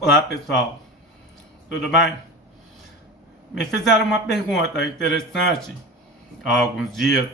Olá pessoal, tudo bem? Me fizeram uma pergunta interessante há alguns dias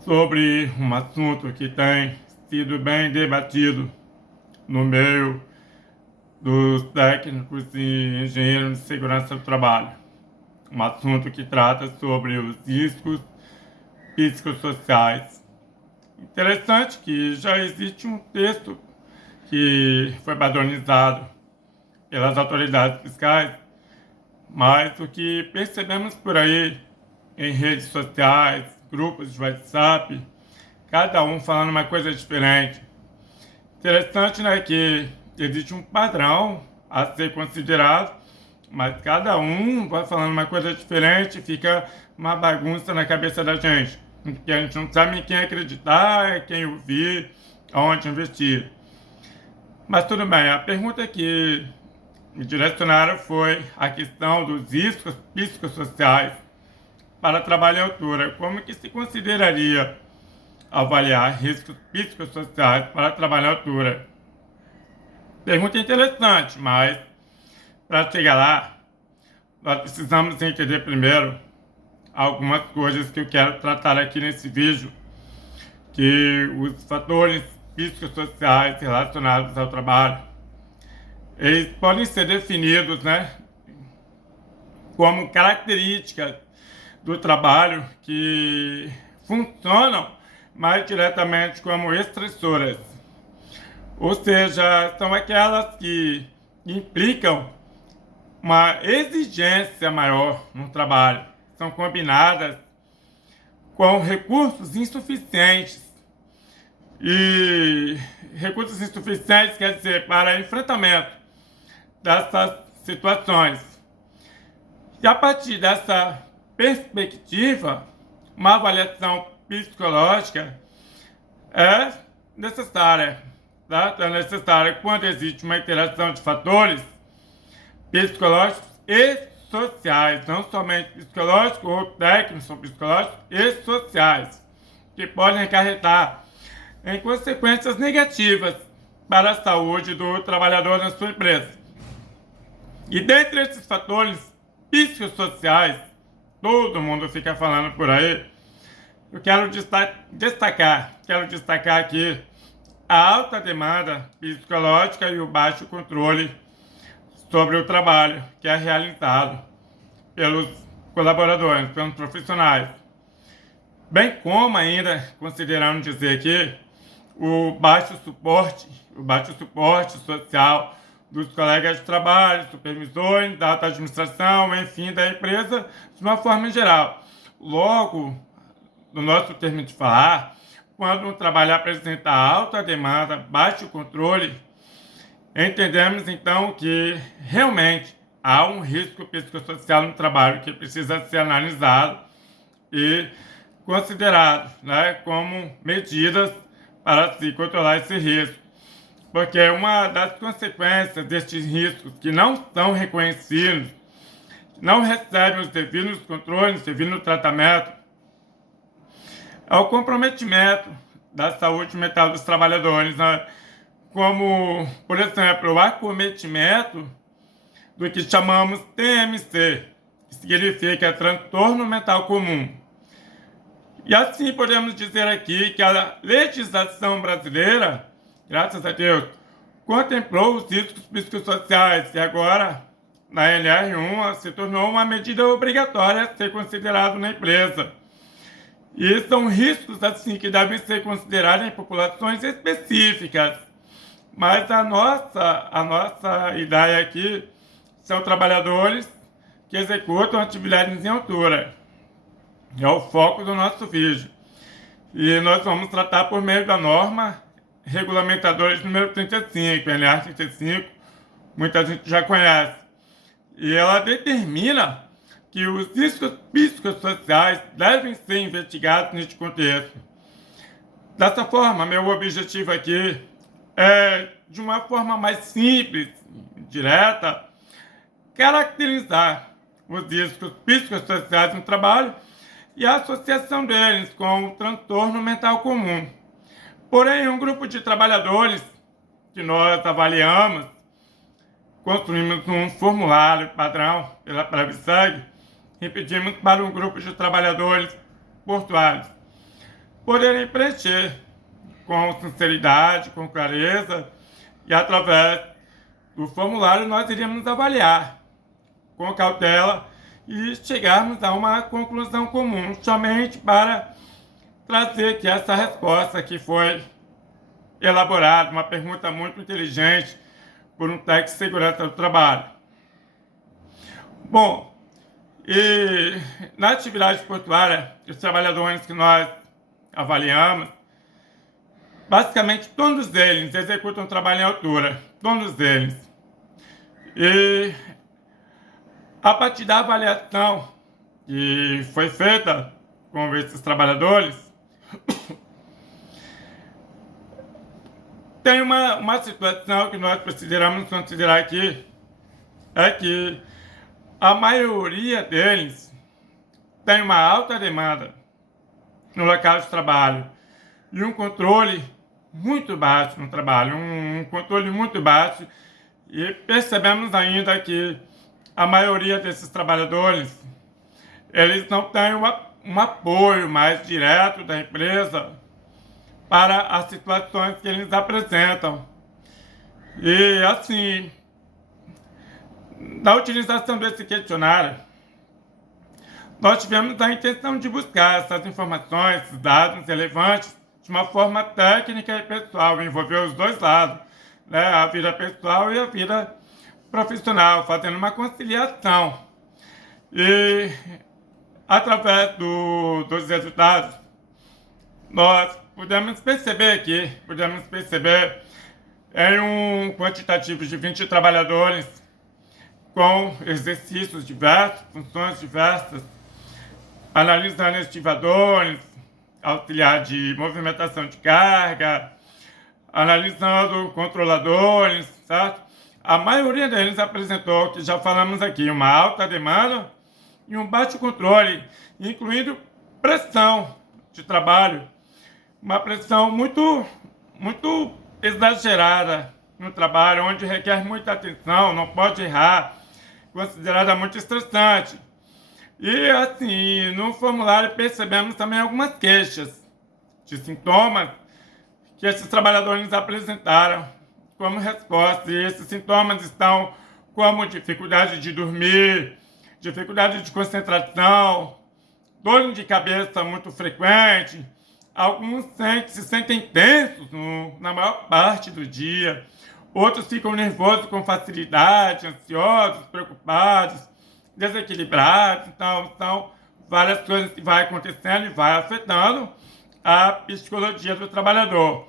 sobre um assunto que tem sido bem debatido no meio dos técnicos e engenheiros de segurança do trabalho. Um assunto que trata sobre os riscos psicossociais. Interessante que já existe um texto que foi padronizado pelas autoridades fiscais. Mas o que percebemos por aí em redes sociais, grupos de WhatsApp, cada um falando uma coisa diferente. Interessante, né, que existe um padrão a ser considerado, mas cada um vai falando uma coisa diferente, fica uma bagunça na cabeça da gente. Porque a gente não sabe em quem acreditar, quem ouvir, aonde investir. Mas tudo bem, a pergunta que me direcionaram foi a questão dos riscos psicossociais para trabalho em altura. Como que se consideraria avaliar riscos psicossociais para trabalho em altura? Pergunta interessante, mas para chegar lá, nós precisamos entender primeiro algumas coisas que eu quero tratar aqui nesse vídeo, que os fatores psicossociais relacionados ao trabalho, eles podem ser definidos, né, como características do trabalho que funcionam mais diretamente como estressoras. Ou seja, são aquelas que implicam uma exigência maior no trabalho. São combinadas com recursos insuficientes. E recursos insuficientes quer dizer para enfrentamento dessas situações. E a partir dessa perspectiva, uma avaliação psicológica é necessária. Tá? É necessária quando existe uma interação de fatores psicológicos e sociais, não somente psicológicos ou técnicos, são psicológicos e sociais, que podem acarretar em consequências negativas para a saúde do trabalhador na sua empresa. E dentre esses fatores psicossociais, todo mundo fica falando por aí, eu quero destacar aqui a alta demanda psicológica e o baixo controle sobre o trabalho que é realizado pelos colaboradores, pelos profissionais. Bem como ainda, considerando dizer aqui, o baixo suporte social dos colegas de trabalho, supervisores, da alta administração, enfim, da empresa, de uma forma geral. Logo, no nosso termo de falar, quando um trabalho apresenta alta demanda, baixo controle, entendemos então que realmente há um risco psicossocial no trabalho que precisa ser analisado e considerado, né, como medidas para se controlar esse risco. Porque uma das consequências destes riscos que não são reconhecidos, não recebem os devidos controles, devido tratamento, é o comprometimento da saúde mental dos trabalhadores, né? Como, por exemplo, o acometimento do que chamamos TMC, que significa transtorno mental comum. E assim podemos dizer aqui que a legislação brasileira, graças a Deus, contemplou os riscos psicossociais e agora, na NR1, se tornou uma medida obrigatória a ser considerado na empresa. E são riscos assim que devem ser considerados em populações específicas. Mas a nossa ideia aqui são trabalhadores que executam atividades em altura. É o foco do nosso vídeo. E nós vamos tratar por meio da norma regulamentadora número 35, NR 35, muita gente já conhece. E ela determina que os riscos psicossociais devem ser investigados neste contexto. Dessa forma, meu objetivo aqui é, de uma forma mais simples, direta, caracterizar os riscos psicossociais no trabalho e a associação deles com o transtorno mental comum. Porém, um grupo de trabalhadores que nós avaliamos construímos um formulário padrão pela Previsag e pedimos para um grupo de trabalhadores portuários poderem preencher com sinceridade, com clareza, e através do formulário nós iríamos avaliar com cautela e chegarmos a uma conclusão comum, somente para trazer aqui essa resposta que foi elaborada, uma pergunta muito inteligente por um técnico de segurança do trabalho. Bom, e na atividade portuária, os trabalhadores que nós avaliamos, basicamente todos eles executam trabalho em altura, todos eles. E a partir da avaliação que foi feita com esses trabalhadores, tem uma situação que nós precisamos considerar aqui, é que a maioria deles tem uma alta demanda no local de trabalho e um controle muito baixo no trabalho, um controle muito baixo, e percebemos ainda que a maioria desses trabalhadores, eles não têm um apoio mais direto da empresa para as situações que eles apresentam. E assim, na utilização desse questionário, nós tivemos a intenção de buscar essas informações, esses dados relevantes, de uma forma técnica e pessoal, envolver os dois lados, né, a vida pessoal e a vida profissional, fazendo uma conciliação. E através dos resultados, nós podemos perceber em um quantitativo de 20 trabalhadores com exercícios diversos, funções diversas, analisando estivadores, auxiliar de movimentação de carga, analisando controladores, certo? A maioria deles apresentou, que já falamos aqui, uma alta demanda e um baixo controle, incluindo pressão de trabalho, uma pressão muito exagerada no trabalho, onde requer muita atenção, não pode errar, considerada muito estressante. E assim, no formulário percebemos também algumas queixas de sintomas que esses trabalhadores apresentaram como resposta. E esses sintomas estão como dificuldade de dormir, dificuldade de concentração, dor de cabeça muito frequente. Alguns se sentem tensos na maior parte do dia. Outros ficam nervosos com facilidade, ansiosos, preocupados, desequilibrados. Então, são várias coisas que vai acontecendo e vai afetando a psicologia do trabalhador.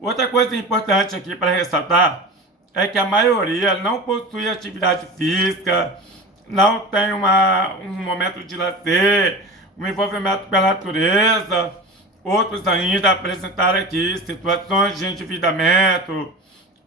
Outra coisa importante aqui para ressaltar é que a maioria não possui atividade física, não tem um momento de lazer, um envolvimento com a natureza. Outros ainda apresentaram aqui situações de endividamento,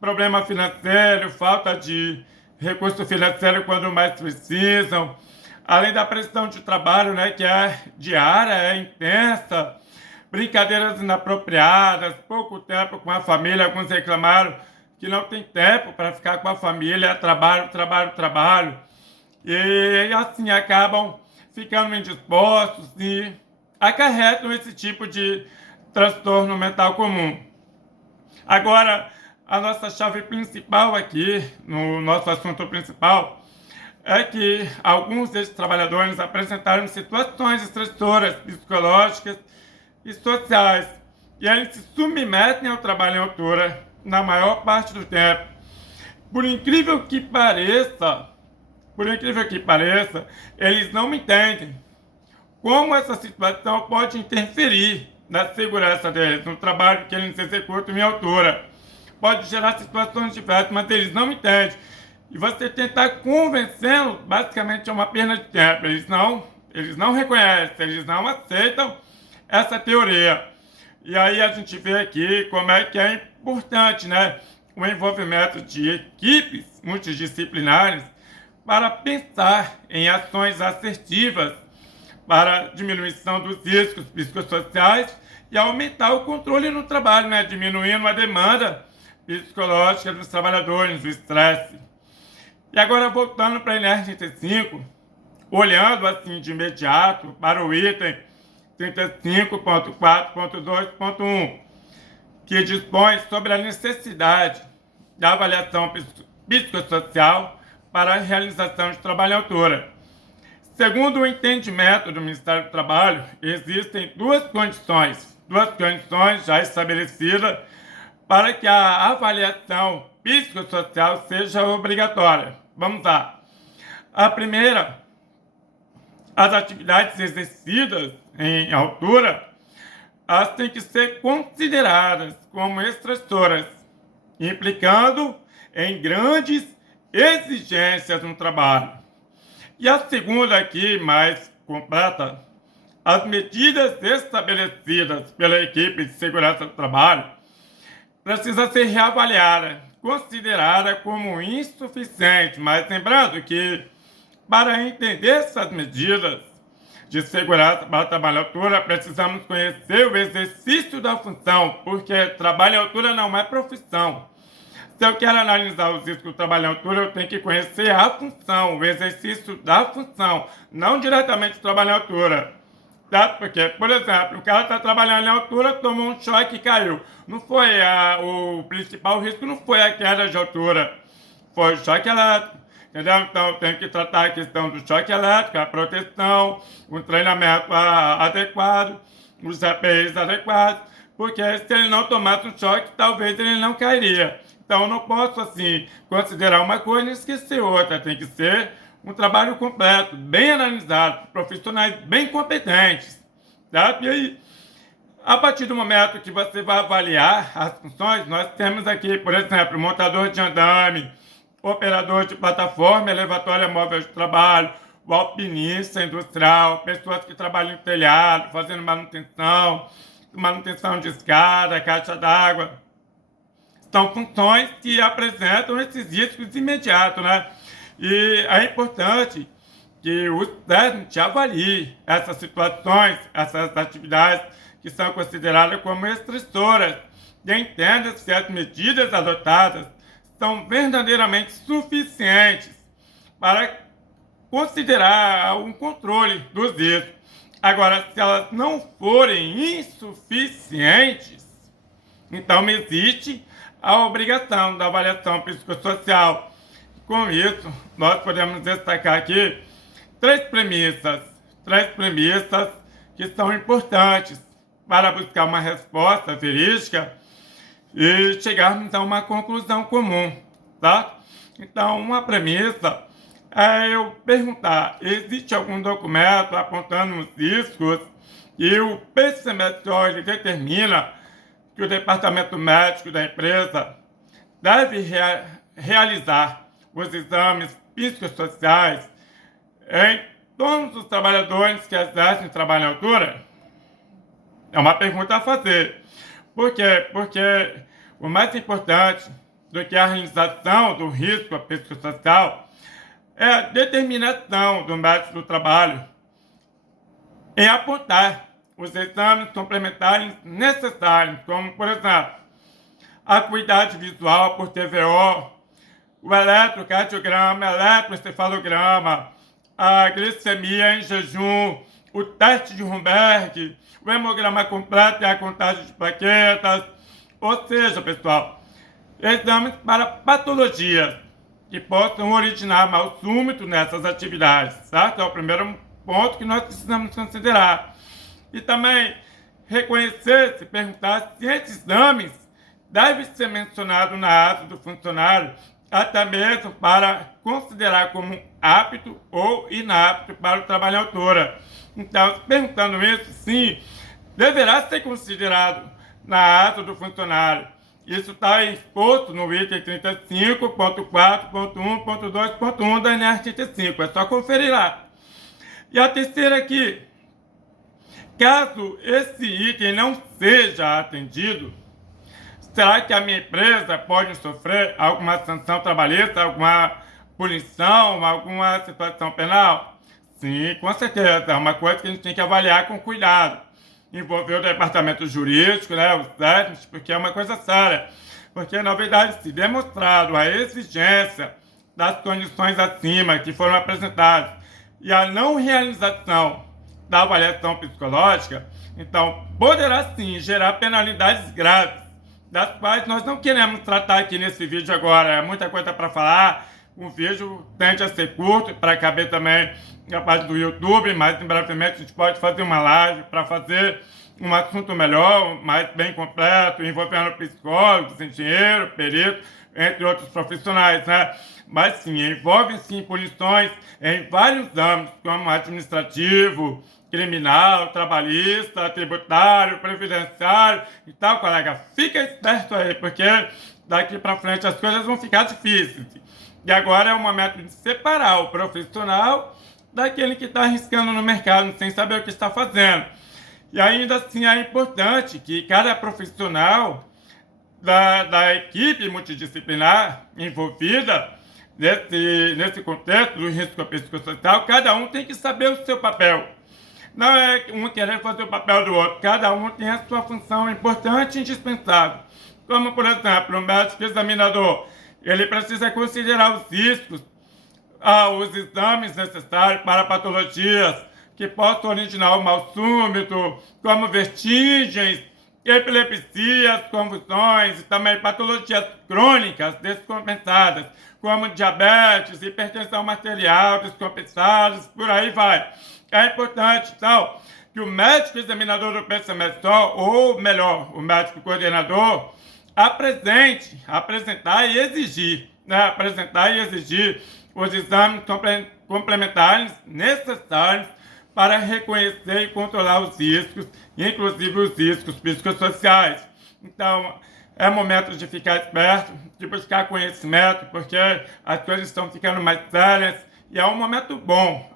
problema financeiro, falta de recurso financeiro quando mais precisam, além da pressão de trabalho, né, que é diária, é intensa, brincadeiras inapropriadas, pouco tempo com a família. Alguns reclamaram que não tem tempo para ficar com a família, trabalho, e assim acabam ficando indispostos e acarretam esse tipo de transtorno mental comum. Agora, a nossa chave principal aqui, no nosso assunto principal, é que alguns desses trabalhadores apresentaram situações estressoras, psicológicas e sociais, e eles se submetem ao trabalho em altura na maior parte do tempo. Por incrível que pareça, eles não entendem como essa situação pode interferir na segurança deles, no trabalho que eles executam em altura. Pode gerar situações diversas, mas eles não entendem. E você tentar convencê-los, basicamente é uma perda de tempo. Eles não reconhecem, eles não aceitam essa teoria. E aí a gente vê aqui como é que é importante, né, o envolvimento de equipes multidisciplinares para pensar em ações assertivas para diminuição dos riscos psicossociais e aumentar o controle no trabalho, né, diminuindo a demanda psicológica dos trabalhadores, o estresse. E agora, voltando para a NR35, olhando assim de imediato para o item 35.4.2.1, que dispõe sobre a necessidade da avaliação psicossocial para a realização de trabalho em altura. Segundo o entendimento do Ministério do Trabalho, existem duas condições já estabelecidas para que a avaliação psicossocial seja obrigatória. Vamos lá. A primeira, as atividades exercidas em altura, elas têm que ser consideradas como estressoras, implicando em grandes exigências no trabalho. E a segunda aqui, mais completa, as medidas estabelecidas pela equipe de segurança do trabalho precisam ser reavaliadas, consideradas como insuficientes, mas lembrando que para entender essas medidas de segurança para trabalho à altura, precisamos conhecer o exercício da função, porque trabalho à altura não é profissão. Se eu quero analisar os riscos do trabalho à altura, eu tenho que conhecer a função, o exercício da função, não diretamente o trabalho à altura. Tá? Porque, por exemplo, o cara está trabalhando em altura, tomou um choque e caiu. Não foi o principal risco, não foi a queda de altura, foi o choque elétrico. Entendeu? Então, tem que tratar a questão do choque elétrico, a proteção, o treinamento adequado, os EPIs adequados, porque se ele não tomasse um choque, talvez ele não cairia. Então, eu não posso, assim, considerar uma coisa e esquecer outra. Tem que ser um trabalho completo, bem analisado, profissionais bem competentes. Tá? E aí, a partir do momento que você vai avaliar as funções, nós temos aqui, por exemplo, montador de andame, operador de plataforma elevatória móvel de trabalho, o alpinista industrial, pessoas que trabalham em telhado, fazendo manutenção de escada, caixa d'água. São funções que apresentam esses riscos imediatos, né? E é importante que o técnico avalie essas situações, essas atividades que são consideradas como estressoras e entenda se as medidas adotadas são verdadeiramente suficientes para considerar um controle dos riscos. Agora, se elas não forem insuficientes, então existe a obrigação da avaliação psicossocial. Com isso, nós podemos destacar aqui três premissas que são importantes para buscar uma resposta verídica e chegarmos a uma conclusão comum, tá? Então, uma premissa é eu perguntar, existe algum documento apontando os riscos e o PCMSO ele determina que o departamento médico da empresa deve realizar os exames psicossociais em todos os trabalhadores que exercem trabalho em altura? É uma pergunta a fazer. Por quê? Porque o mais importante do que a realização do risco psicossocial é a determinação do médico do trabalho em apontar os exames complementares necessários, como, por exemplo, a acuidade visual por TVO, o eletrocardiograma, eletroencefalograma, a glicemia em jejum, o teste de Romberg, o hemograma completo e a contagem de plaquetas. Ou seja, pessoal, exames para patologias que possam originar mal súbito nessas atividades, certo? É o primeiro ponto que nós precisamos considerar. E também reconhecer, se perguntar se esses exames devem ser mencionados na ata do funcionário, até mesmo para considerar como apto ou inapto para o trabalho em altura. Então, perguntando isso, sim, deverá ser considerado na ata do funcionário. Isso está exposto no item 35.4.1.2.1 da NR35. É só conferir lá. E a terceira aqui, caso esse item não seja atendido, será que a minha empresa pode sofrer alguma sanção trabalhista, alguma punição, alguma situação penal? Sim, com certeza. É uma coisa que a gente tem que avaliar com cuidado. Envolver o departamento jurídico, né, os técnicos, porque é uma coisa séria. Porque, na verdade, se demonstrado a exigência das condições acima que foram apresentadas e a não realização da avaliação psicológica, então poderá sim gerar penalidades graves, das quais nós não queremos tratar aqui nesse vídeo agora. É muita coisa para falar. O vídeo tende a ser curto para caber também na parte do YouTube, mas em brevemente a gente pode fazer uma live para fazer um assunto melhor, mais bem completo, envolvendo psicólogos, engenheiro, perito, entre outros profissionais, né? Mas sim, envolve sim punições em vários âmbitos, como administrativo, criminal, trabalhista, tributário, previdenciário e tal, colega. Fica esperto aí, porque daqui para frente as coisas vão ficar difíceis. E agora é o momento de separar o profissional daquele que está arriscando no mercado sem saber o que está fazendo. E ainda assim é importante que cada profissional da equipe multidisciplinar envolvida nesse contexto do risco psicossocial, cada um tem que saber o seu papel. Não é um querer fazer o papel do outro, cada um tem a sua função importante e indispensável. Como, por exemplo, o médico examinador, ele precisa considerar os riscos, os exames necessários para patologias que possam originar o mal súbito, como vertigens, epilepsias, convulsões e também patologias crônicas descompensadas, como diabetes, hipertensão arterial descompensadas, por aí vai. É importante, então, que o médico examinador do pensamento, ou melhor, o médico coordenador, apresentar e exigir, né? Apresentar e exigir os exames complementares necessários para reconhecer e controlar os riscos, inclusive os riscos psicossociais. Então, é momento de ficar esperto, de buscar conhecimento, porque as coisas estão ficando mais sérias e é um momento bom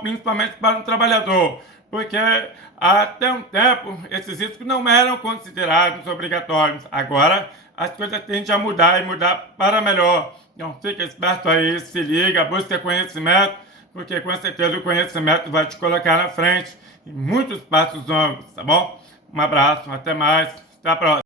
principalmente para o trabalhador, porque até um tempo esses riscos não eram considerados obrigatórios. Agora as coisas tendem a mudar e mudar para melhor. Então fica esperto aí, se liga, busca conhecimento, porque com certeza o conhecimento vai te colocar na frente em muitos passos longos, tá bom? Um abraço, até mais, até a próxima.